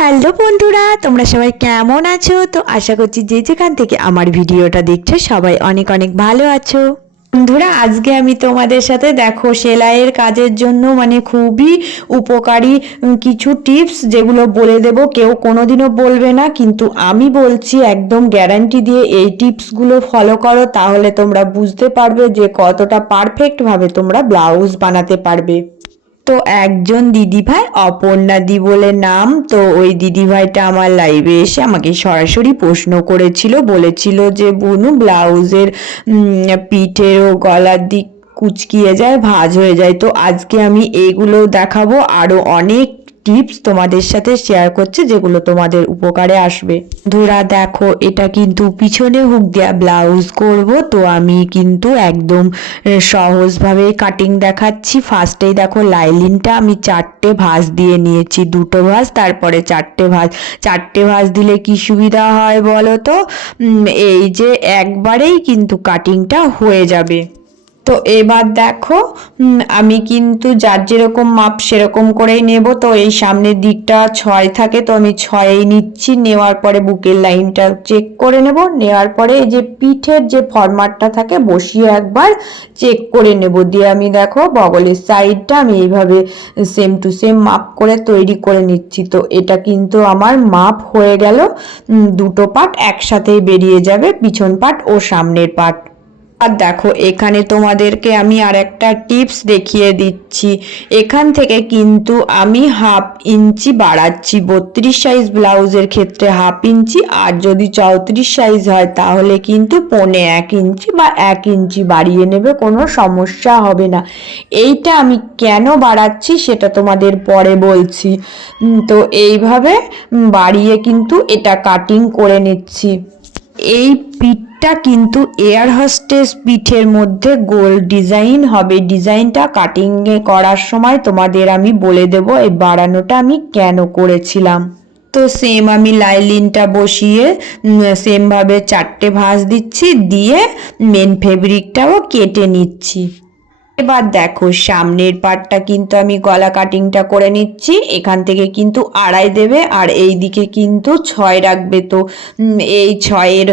Hello বন্ধুরা, তোমরা সবাই কেমন আছো? তো আশা করছি যে যেখান থেকে আমার ভিডিওটা দেখছো সবাই অনেক অনেক ভালো আছো। বন্ধুরা, আজকে আমি তোমাদের সাথে দেখো সেলাইয়ের কাজের জন্য খুবই উপকারী কিছু টিপস যেগুলো বলে দেব। কেউ কোনোদিনও বলবে না, কিন্তু আমি বলছি একদম গ্যারান্টি দিয়ে এই টিপসগুলো ফলো করো, তাহলে তোমরা বুঝতে পারবে যে কতটা পারফেক্টভাবে তোমরা ব্লাউজ বানাতে পারবে। তো একজন দিদিভাই, অপর্ণাদি বলে নাম, তো ওই দিদিভাইটা আমার লাইভে এসে আমাকে সরাসরি প্রশ্ন করেছিল, বলেছিল যে বুনু, ব্লাউজের পিঠের ও গলার দিক কুচকিয়ে যায়, ভাঁজ হয়ে যায়। তো আজকে আমি এইগুলো দেখাবো, আরো অনেক টিপস তোমাদের সাথে শেয়ার করছে যেগুলো তোমাদের উপকারে আসবে। ধরা দেখো, এটা কিন্তু পিছনে হুক দেওয়া ব্লাউজ করব, তো আমি কিন্তু একদম সহজভাবে কাটিং দেখাচ্ছি। ফার্স্টেই দেখো লাইলিনটা আমি 4টে ভাঁজ দিয়ে নিয়েছি, 2টো ভাঁজ তারপরে 4টে ভাঁজ। 4টে ভাঁজ দিলে কি সুবিধা হয় বলো তো? এই যে একবারেই কিন্তু কাটিংটা হয়ে যাবে। তো এবার দেখো, আমি কিন্তু যার যেরকম মাপ সেরকম করেই নেব। তো এই সামনের দিকটা 6 থাকে, তো আমি 6এই নিচ্ছি। নেওয়ার পরে বুকের লাইনটা চেক করে নেব। নেওয়ার পরে এই যে পিঠের যে ফরম্যাটটা থাকে বসিয়ে একবার চেক করে নেব। দিয়ে আমি দেখো বগলের সাইডটা আমি এইভাবে সেম টু সেম মাপ করে তৈরি করে নিচ্ছি। তো এটা কিন্তু আমার মাপ হয়ে গেল। 2টো পার্ট একসাথেই বেরিয়ে যাবে, পিছন পার্ট ও সামনের পার্ট। আর দেখো, এখানে তোমাদেরকে আমি আর একটা টিপস দেখিয়ে দিচ্ছি। এখান থেকে কিন্তু আমি 1/2 ইঞ্চি বাড়াচ্ছি। 32 সাইজ ব্লাউজের ক্ষেত্রে 1/2 ইঞ্চি, আর যদি 34 সাইজ হয় তাহলে কিন্তু 1.25 ইঞ্চি বা 1 ইঞ্চি বাড়িয়ে নেবে, কোনো সমস্যা হবে না। এইটা আমি কেন বাড়াচ্ছি সেটা তোমাদের পরে বলছি। তো এইভাবে বাড়িয়ে কিন্তু এটা কাটিং করে নিচ্ছি। এই পিঠটা কিন্তু এয়ার হোস্টেস পিঠের মধ্যে গোল ডিজাইন হবে। ডিজাইনটা কাটিং করার সময় তোমাদের আমি বলে দেব এই বাড়ানোটা আমি কেন করেছিলাম। তো সেম আমি লাইলিনটা বসিয়ে সেমভাবে 4টে ভাঁজ দিচ্ছি, দিয়ে মেন ফেব্রিকটাও কেটে নিচ্ছি। এবার দেখো, সামনের পার্টটা কিন্তু আমি গলা কাটিংটা করে নিচ্ছি। এখান থেকে কিন্তু 2.5 দেবে, আর এই দিকে কিন্তু 6 রাখবে। তো এই 6-এর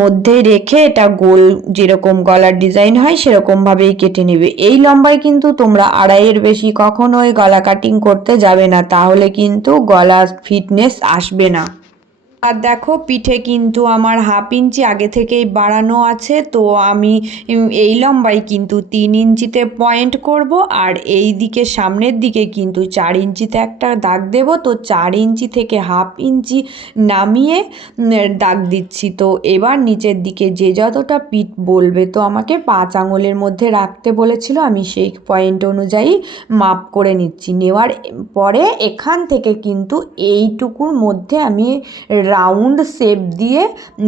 মধ্যে রেখে এটা গোল যেরকম গলার ডিজাইন হয় সেরকম ভাবেই কেটে নেবে। এই লম্বায় কিন্তু তোমরা 2.5-এর বেশি কখনোই গলা কাটিং করতে যাবে না, তাহলে কিন্তু গলা ফিটনেস আসবে না। আর দেখো, পিঠে কিন্তু আমার 1/2 ইঞ্চি আগে থেকেই বাড়ানো আছে। তো আমি এই লম্বায় কিন্তু 3 ইঞ্চিতে পয়েন্ট করব, আর এই দিকে সামনের দিকে কিন্তু 4 ইঞ্চিতে একটা দাগ দেব। তো 4 ইঞ্চি থেকে 1/2 ইঞ্চি নামিয়ে দাগ দিচ্ছি। তো এবার নিচের দিকে যে যতটা পিঠ বলবে, তো আমাকে 5 আঙুলের মধ্যে রাখতে বলেছিল, আমি সেই পয়েন্ট অনুযায়ী মাপ করে নিচ্ছি। নেওয়ার পরে এখান থেকে কিন্তু এইটুকুর মধ্যে আমি রাউন্ড শেপ দিয়ে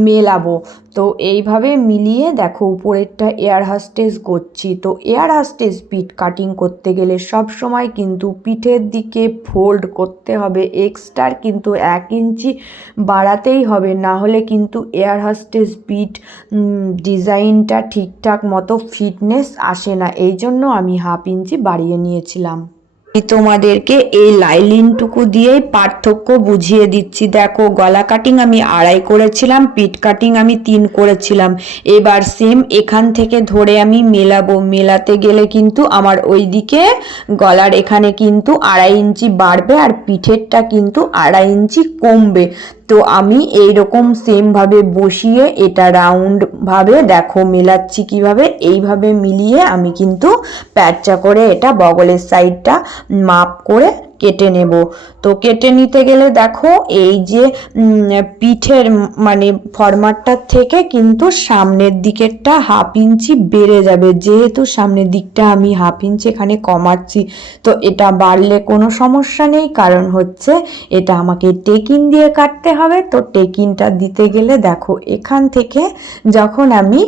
মেলাবো। তো এইভাবে মিলিয়ে দেখো উপরেরটা এয়ার হোস্টেস করছি। তো এয়ার হোস্টেস পিঠ কাটিং করতে গেলে সব সময় কিন্তু পিঠের দিকে ফোল্ড করতে হবে। এক্সট্রা কিন্তু 1 ইঞ্চি বাড়াতেই হবে, না হলে কিন্তু এয়ার হোস্টেস পিঠ ডিজাইনটা ঠিকঠাক মতো ফিটনেস আসে না। এই জন্য আমি 1/2 ইঞ্চি বাড়িয়ে নিয়েছিলাম। তোমাদেরকে এই লাইলিনটুকু দিয়েই পার্থক্য বুঝিয়ে দিচ্ছি। দেখো, গলা কাটিং আমি 2.5 করেছিলাম, পিঠ কাটিং আমি 3 করেছিলাম। এবার সেম এখান থেকে ধরে আমি মেলাবো। মেলাতে গেলে কিন্তু আমার ওই দিকে গলার এখানে কিন্তু 2.5 ইঞ্চি বাড়বে, আর পিঠেরটা কিন্তু 2.5 ইঞ্চি কমবে। তো আমি এইরকম সেমভাবে বসিয়ে এটা রাউন্ডভাবে দেখো মেলাচ্ছি কিভাবে। এইভাবে মিলিয়ে আমি কিন্তু প্যাঁচা করে এটা বগলের সাইডটা মাপ করে কেটে নেব। তো কেটে নিতে গেলে দেখো, এই যে পিঠের ফরম্যাটটার থেকে কিন্তু সামনের দিকেরটা 1/2 ইঞ্চি বেড়ে যাবে, যেহেতু সামনের দিকটা আমি 1/2 ইঞ্চি এখানে কমাচ্ছি। তো এটা বাড়লে কোনো সমস্যা নেই, কারণ হচ্ছে এটা আমাকে টেকিন দিয়ে কাটতে হবে। তো টেকিনটা দিতে গেলে দেখো, এখান থেকে যখন আমি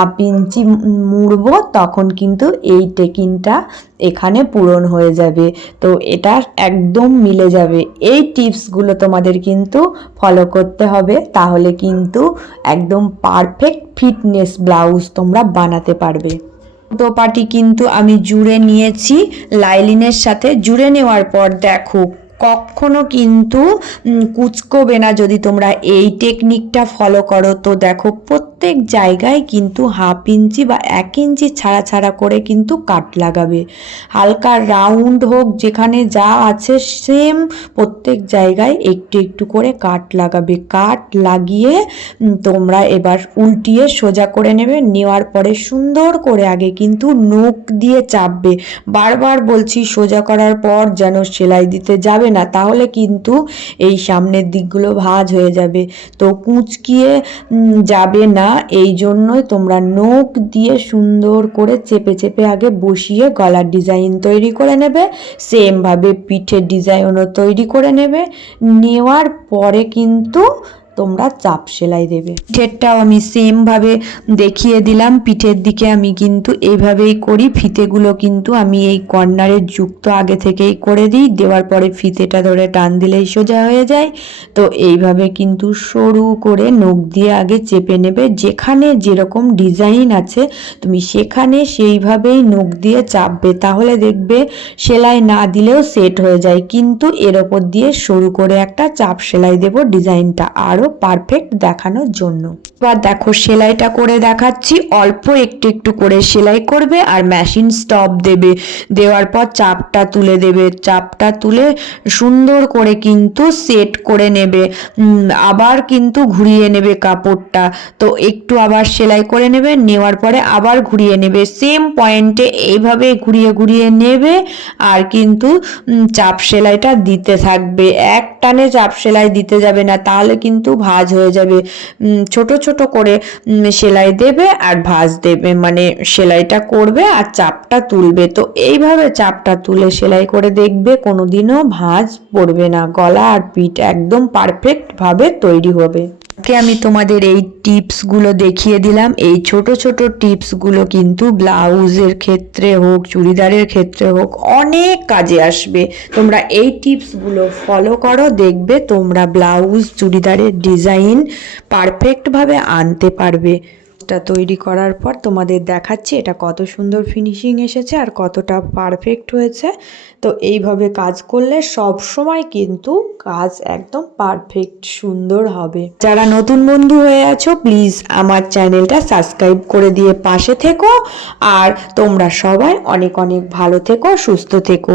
1/2 ইঞ্চি মুড়বো তখন কিন্তু এই টেকিনটা এখানে পূরণ হয়ে যাবে। তো এটা একদম মিলে যাবে। এই টিপসগুলো তোমাদের কিন্তু ফলো করতে হবে, তাহলে কিন্তু একদম পারফেক্ট ফিটনেস ব্লাউজ তোমরা বানাতে পারবে। দোপাটি কিন্তু আমি জুড়ে নিয়েছি লাইলিনের সাথে। জুড়ে নেওয়ার পর দেখো কখনো কিন্তু কুচকোবে না যদি তোমরা এই টেকনিকটা ফলো করো। তো দেখো প্রত্যেক জায়গায় কিন্তু 1/2 ইঞ্চি বা 1 ইঞ্চি ছাড়া ছাড়া করে কিন্তু কাট লাগাবে। হালকা রাউন্ড হোক, যেখানে যা আছে সেম প্রত্যেক জায়গায় একটু একটু করে কাট লাগাবে। কাট লাগিয়ে তোমরা এবার উল্টিয়ে সোজা করে নেবে। নেওয়ার পরে সুন্দর করে আগে কিন্তু নখ দিয়ে চাপবে। বারবার বলছি, সোজা করার পর যেন সেলাই দিতে যাবে না, তাহলে কিন্তু এই সামনের দিকগুলো ভাঁজ হয়ে যাবে, তো কুঁচকিয়ে যাবে না। এই জন্যই তোমরা নখ দিয়ে সুন্দর করে চেপে চেপে আগে বসিয়ে গলার ডিজাইন তৈরি করে নেবে। সেমভাবে পিঠের ডিজাইনও তৈরি করে নেবে। নেওয়ার পরে কিন্তু তোমরা চাপ সেলাই দেবে। পিঠেরটাও আমি সেমভাবে দেখিয়ে দিলাম। পিঠের দিকে আমি কিন্তু এইভাবেই করি। ফিতেগুলো কিন্তু আমি এই কর্নারে যুক্ত আগে থেকেই করে দিই, দেওয়ার পরে ফিতেটা ধরে টান দিলেই সোজা হয়ে যায়। তো এইভাবে কিন্তু সরু করে নখ দিয়ে আগে চেপে নেবে। যেখানে যেরকম ডিজাইন আছে তুমি সেখানে সেইভাবেই নখ দিয়ে চাপবে, তাহলে দেখবে সেলাই না দিলেও সেট হয়ে যায়। কিন্তু এর ওপর দিয়ে সরু করে একটা চাপ সেলাই দেব ডিজাইনটা আরও পারফেক্ট দেখানোর জন্য। এবার দেখো সেলাইটা করে দেখাচ্ছি। অল্প একটু একটু করে সেলাই করবে আর মেশিন স্টপ দেবে। দেওয়ার পর চাপটা তুলে দেবে। চাপটা তুলে সুন্দর করে কিন্তু সেট করে নেবে। আবার কিন্তু ঘুরিয়ে নেবে কাপড়টা। তো একটু আবার সেলাই করে নেবে, নেওয়ার পরে আবার ঘুরিয়ে নেবে। সেম পয়েন্টে এইভাবে ঘুরিয়ে ঘুরিয়ে নেবে আর কিন্তু চাপ সেলাইটা দিতে থাকবে। এক টানে চাপ সেলাই দিতে যাবে না, তাহলে কিন্তু ভাঁজ হয়ে যাবে। ছোট ছোট করে সেলাই দেবে আর ভাঁজ দেবে, মানে সেলাইটা করবে আর চাপটা তুলবে। তো এইভাবে চাপটা তুলে সেলাই করে দেখবে কোনোদিনও ভাঁজ পড়বে না। গলা আর পিঠ একদম পারফেক্ট ভাবে তৈরি হবে। আমি তোমাদের এই টিপসগুলো দেখিয়ে দিলাম। এই ছোট ছোট টিপসগুলো কিন্তু ব্লাউজের ক্ষেত্রে হোক, চুড়িদারের ক্ষেত্রে হোক, অনেক কাজে আসবে। তোমরা এই টিপসগুলো ফলো করো, দেখবে তোমরা ব্লাউজ চুড়িদারের ডিজাইন পারফেক্টভাবে আনতে পারবে। এটা তৈরি করার পর তোমাদের দেখাচ্ছি এটা কত সুন্দর ফিনিশিং এসেছে আর কতটা পারফেক্ট হয়েছে। তো এইভাবে কাজ করলে সব সময় কিন্তু কাজ একদম পারফেক্ট সুন্দর হবে। যারা নতুন বন্ধু হয়ে আছো প্লিজ আমার চ্যানেলটা সাবস্ক্রাইব করে দিয়ে পাশে থেকো। আর তোমরা সবাই অনেক অনেক ভালো থেকো, সুস্থ থেকো।